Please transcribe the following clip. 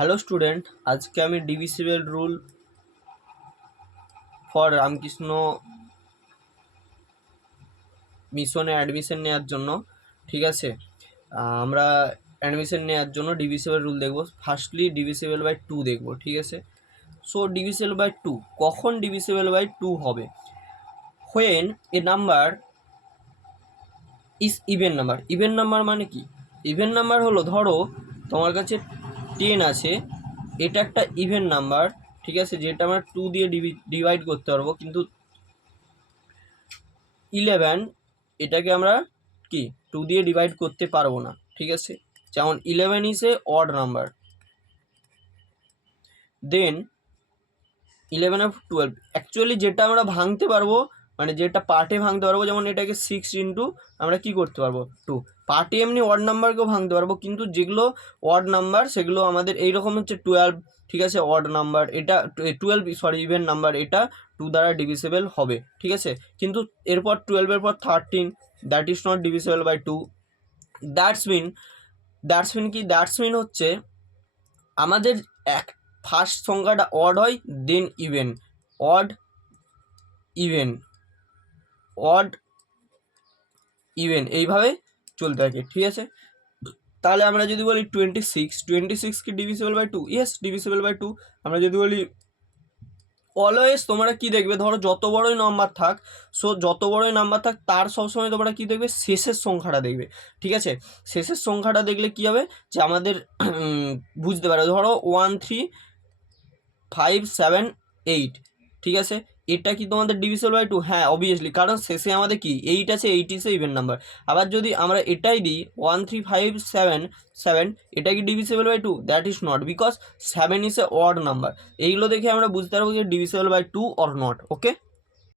Hello student, আজকে আমি ডিভিসিবল rule for Ramakrishna মিশনে অ্যাডমিশন নেওয়ার জন্য, ঠিক আছে, আমরা অ্যাডমিশন নেওয়ার জন্য ডিভিসিবল রুল দেখব। ফার্স্টলি ডিভিসিবল বাই 2 দেখব, ঠিক আছে। সো ডিভিসিবল বাই 2, কখন ডিভিসিবল বাই 2 হবে? When a number is even number. Even number মানে কি? ইভেন নাম্বার হলো, ধরো তোমার কাছে 10 আছে, এটা একটা ইভেন নাম্বার, ঠিক আছে, যেটা আমরা 2 দিয়ে ডিভাইড করতে পারবো, কিন্তু 11 এটাকে আমরা কি 2 দিয়ে ডিভাইড করতে পারবো না, ঠিক আছে। যেমন 11 is a odd number. Then 11 of 12, actually যেটা আমরা ভাঙতে পারবো, মানে যেটা পার্টে ভাঙতে পারবো, যেমন এটাকে 6 ইন্টু আমরা কি করতে পারবো 2। পার্টে এমনি অড নাম্বারকেও ভাঙতে পারবো, কিন্তু যেগুলো অড নাম্বার সেগুলো আমাদের এইরকম হচ্ছে 12, ঠিক আছে, অড নাম্বার এটা 12, সরি ইভেন নাম্বার, এটা 2 দ্বারা ডিভিসেবল হবে, ঠিক আছে। কিন্তু এরপর 12 এর পর 13, that is not divisible by 2। That's mean কি? দ্যাটস মিন হচ্ছে আমাদের ফার্স্ট সংখ্যাটা অড হয়, then even, odd even, odd even, এইভাবে চলতে থাকে, ঠিক আছে। তাহলে আমরা যদি বলি 26 কি divisible by 2? Yes, divisible by 2। আমরা যদি বলি অলওয়েজ, তোমরা কি দেখবে, ধরো যত বড়ই নাম্বার থাক, যত বড়ই নাম্বার থাক তার সবসময় তোমরা কি দেখবে? শেষের সংখ্যাটা দেখবে, ঠিক আছে। শেষের সংখ্যাটা দেখলে কি হবে, যে আমাদের বুঝতে পারো, ধরো 1 3 5 7 8, ঠিক আছে, এটা কি তোমাদের ডিভিসিবল বাই 2? হ্যাঁ, অবভিয়াসলি, কারণ শেষে আমাদের কি 8 আছে, 8 ইজ ইভেন নাম্বার। আবার যদি আমরা এটাই দিই 1 3 5 7 7, এটা কি divisible by 2? That is not, because 7 is a odd number. এইগুলো দেখে আমরা বুঝতে পারবো যে divisible by 2 or not. Okay.